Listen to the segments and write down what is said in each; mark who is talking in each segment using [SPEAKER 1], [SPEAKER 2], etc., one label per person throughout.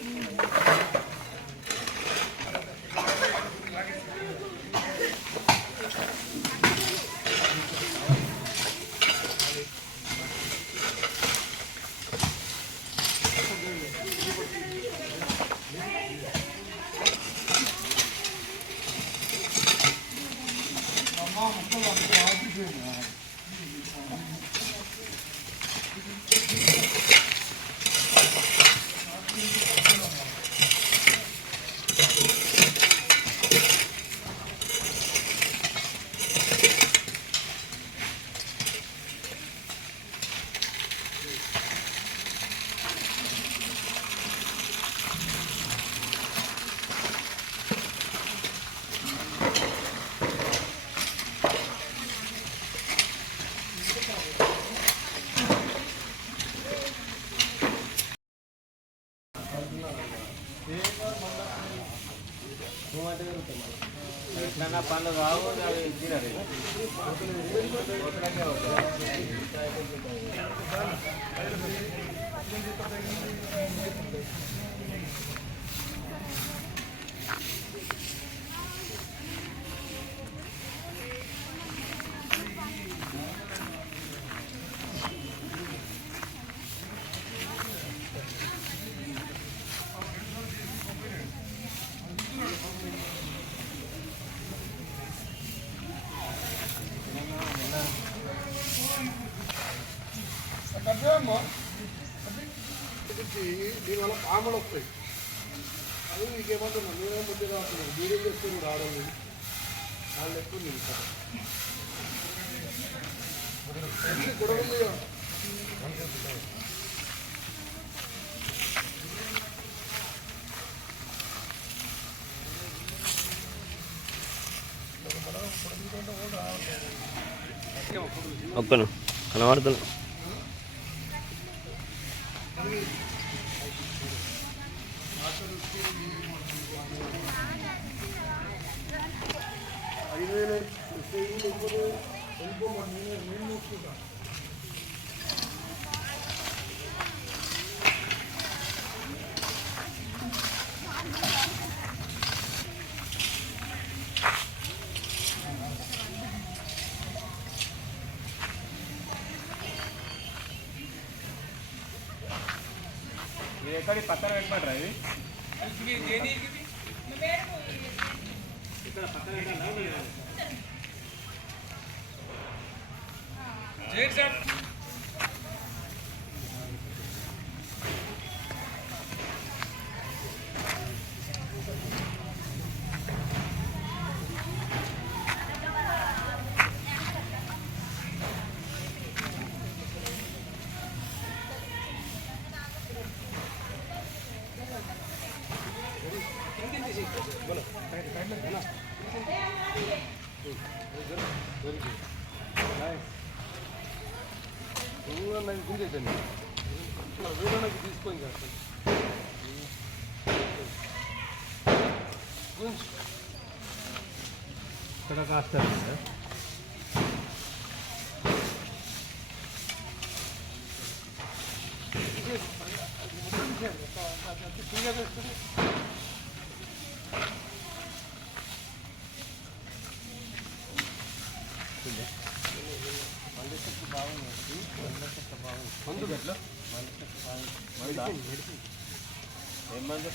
[SPEAKER 1] Thank you. 是什么？కావు అవి తినరు
[SPEAKER 2] దీనివల్ల పాములు వస్తాయి. అది ఏమంటున్నా మీరేం బుద్ధి రావట్లేదు మీరేం చెప్తున్నారు రావడం వాళ్ళు ఎక్కువ నేను గొడవ ఉంది కదా.
[SPEAKER 3] ఒక్కను కనబడుతున్నా.
[SPEAKER 2] ఐదు వేలు ఇంకో ఈ లేకపోతే వెళ్ళిపోమని నేను నేను
[SPEAKER 1] ఇది ఎక్కడి పక్కన పెట్టమంటారా ఇది?
[SPEAKER 2] నువ్వు వీడియో నాకు తీసుకొని కాదు
[SPEAKER 1] ఇక్కడ కాస్తారు
[SPEAKER 2] మందు ఎట్లా
[SPEAKER 1] ఏం మంది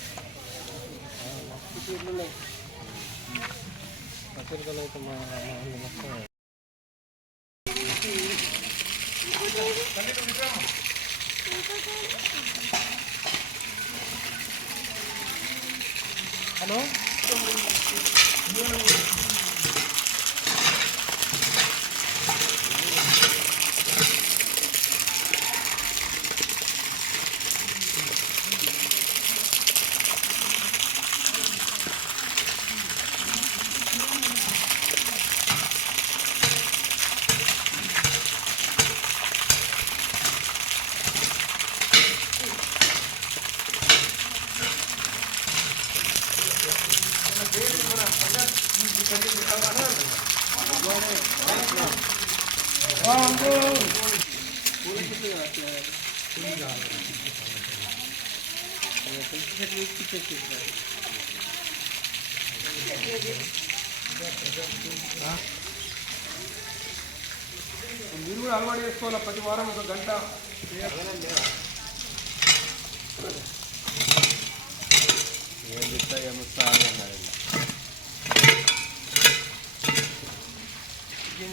[SPEAKER 2] పచ్చరికలు అయితే మా మొత్తం హలో మీరు కూడా అలవాటు చేసుకోవాలి? ప్రతి వారం ఒక గంట.
[SPEAKER 4] ఏం చెప్తా ఏమొస్తా
[SPEAKER 2] ఏం చేద్దామన్నా పెట్టండి గాడి ఇట్లా దా, మీరంతా ఇట్లా రండి అమ్మా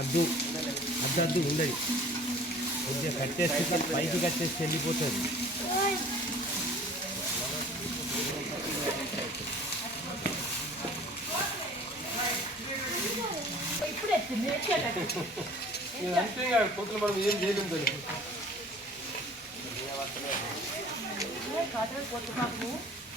[SPEAKER 1] అద్దు. అద్దు అద్దు ఉండదు. కొద్దిగా కట్టేస్తే పైకి కట్టేసి వెళ్ళిపోతుంది.
[SPEAKER 2] అంతే ఇంకా కోతులు మనం ఏం చేయలేం తెలుసు బాగా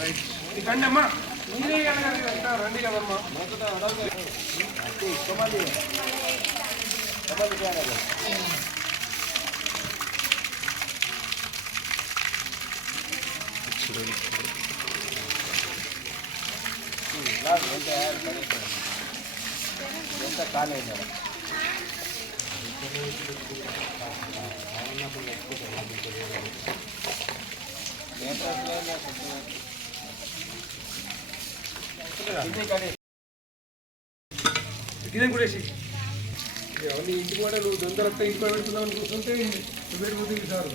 [SPEAKER 2] రండి అమ్మా మీరే కనుక ఇదంతా రండి కదమ్మా
[SPEAKER 4] ఎంత కాలేదు
[SPEAKER 2] ఇదేం కూడా అవన్నీ ఇంటికి కూడా నువ్వు దొందరత్తా ఇంట్లో పెడుతున్నావు అని కూర్చుంటే నువ్వు పెడిపోతుంది సార్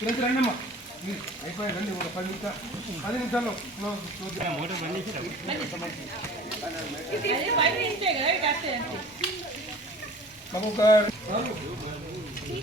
[SPEAKER 2] రండి రండి ఒక పది నిమిషాలు పది నిమిషాల్లో బాబు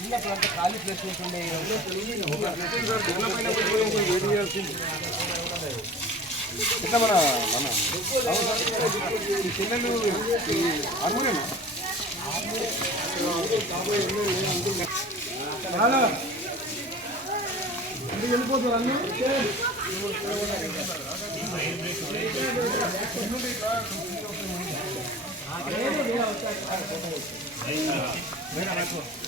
[SPEAKER 1] మనదంతా కూడా వెళ్తుంది ఖాళీ ప్లేస్ ఉంటుండే
[SPEAKER 2] ఇట్లా మన మన ఈ పిల్లలు అర్మునేనా చాలా ఇంటికి వెళ్ళిపోతారు అన్నీ సార్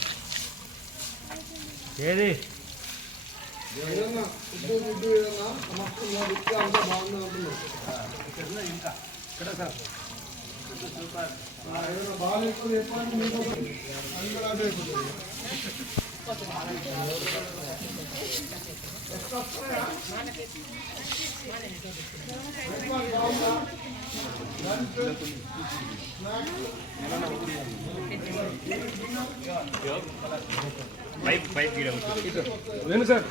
[SPEAKER 1] అంటున్నారు ఆ, ఏదైనా బాగా ఎక్కువ చెప్పండి మీకు ఒకటి. అది కూడా అదే అయిపోతుంది.
[SPEAKER 2] వేణు సార్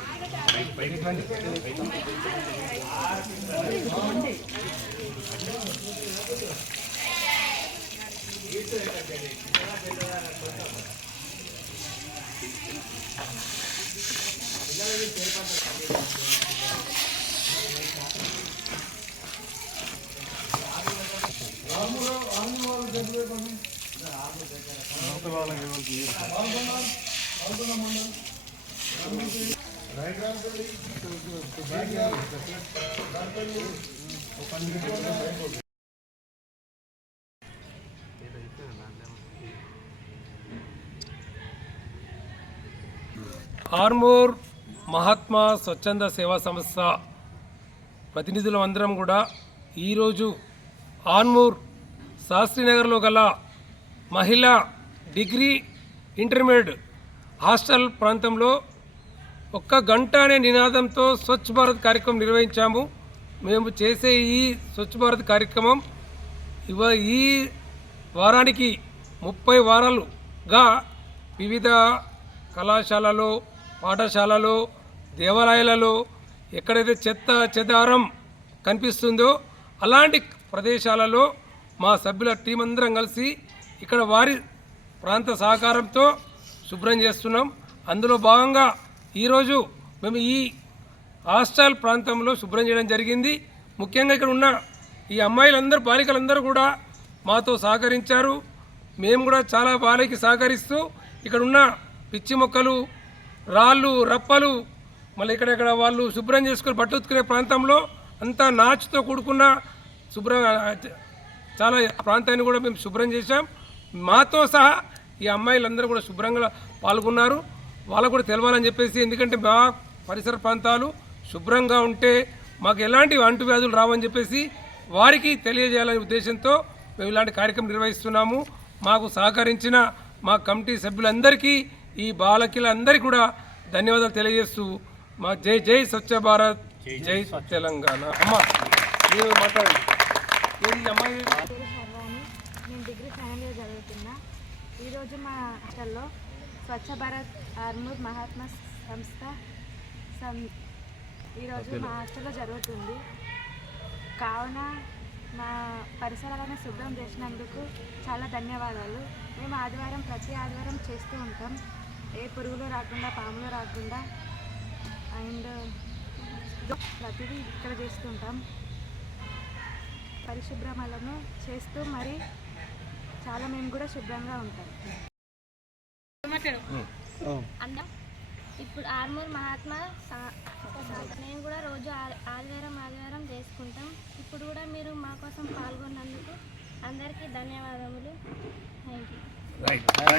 [SPEAKER 2] ఆర్మూర్ మహాత్మా స్వచ్ఛంద సేవా సంస్థ ప్రతినిధులం అందరం కూడా ఈరోజు ఆర్మూర్ శాస్త్రీనగర్లో గల మహిళా డిగ్రీ ఇంటర్మీడియట్ హాస్టల్ ప్రాంతంలో ఒక్క గంట అనే నినాదంతో స్వచ్ఛ భారత్ కార్యక్రమం నిర్వహించాము. మేము చేసే ఈ స్వచ్ఛ భారత్ కార్యక్రమం ఇవ ఈ వారానికి ముప్పై వారాలుగా వివిధ కళాశాలలో పాఠశాలలో దేవాలయాలలో ఎక్కడైతే చెత్త చెదారం కనిపిస్తుందో అలాంటి ప్రదేశాలలో మా సభ్యుల టీం అందరం కలిసి ఇక్కడ వారి ప్రాంత సహకారంతో శుభ్రం చేస్తున్నాం. అందులో భాగంగా ఈరోజు మేము ఈ హాస్టల్ ప్రాంతంలో శుభ్రం చేయడం జరిగింది. ముఖ్యంగా ఇక్కడ ఉన్న ఈ అమ్మాయిలందరూ బాలికలందరూ కూడా మాతో సహకరించారు. మేము కూడా చాలా వాళ్ళకి సహకరిస్తూ ఇక్కడ ఉన్న పిచ్చి మొక్కలు రాళ్ళు రప్పలు మళ్ళీ ఇక్కడెక్కడ వాళ్ళు శుభ్రం చేసుకుని బట్టుకునే ప్రాంతంలో అంతా నాచుతో కూడుకున్న శుభ్రం చాలా ప్రాంతాన్ని కూడా మేము శుభ్రం చేశాం. మాతో సహా ఈ అమ్మాయిలందరూ కూడా శుభ్రంగా పాల్గొన్నారు. వాళ్ళకు కూడా తెలవాలని చెప్పేసి ఎందుకంటే మా పరిసర ప్రాంతాలు శుభ్రంగా ఉంటే మాకు ఎలాంటి అంటువ్యాధులు రావని చెప్పేసి వారికి తెలియజేయాలనే ఉద్దేశంతో మేము ఇలాంటి కార్యక్రమం నిర్వహిస్తున్నాము. మాకు సహకరించిన మా కమిటీ సభ్యులందరికీ ఈ బాలకిలందరికీ కూడా ధన్యవాదాలు తెలియజేస్తూ మా జై జై స్వచ్ఛ భారత్ జై తెలంగాణ. అమ్మ మీరు మాట్లాడండి ఏది అమ్మాయి
[SPEAKER 5] పేరు శర్వాణి నేను డిగ్రీ ఫైనల్ ఇయర్ చదువుతున్నా. ఈరోజు మా హాస్టల్లో స్వచ్ఛ భారత్ ఆర్మూర్ మహాత్మా సంస్థ సం ఈరోజు మా హాస్టల్లో జరుగుతుంది. కావున మా పరిసరాలను శుభ్రం చేసినందుకు చాలా ధన్యవాదాలు. మేము ఆదివారం ప్రతి ఆదివారం చేస్తూ ఉంటాం. ఏ పురుగులు రాకుండా పాములు రాకుండా. అండ్ ప్రతిదీ ఇక్కడ చేస్తుంటాం పరిశుభ్రమలను చేస్తూ మరి చాలా మేము కూడా శుభ్రంగా ఉంటాం.
[SPEAKER 6] అన్నా ఇప్పుడు ఆర్మూర్ మహాత్మా మేము కూడా రోజు ఆ- ఆదివారం ఆదివారం చేసుకుంటాం. ఇప్పుడు కూడా మీరు మా కోసం పాల్గొన్నందుకు అందరికీ ధన్యవాదములు. Thank you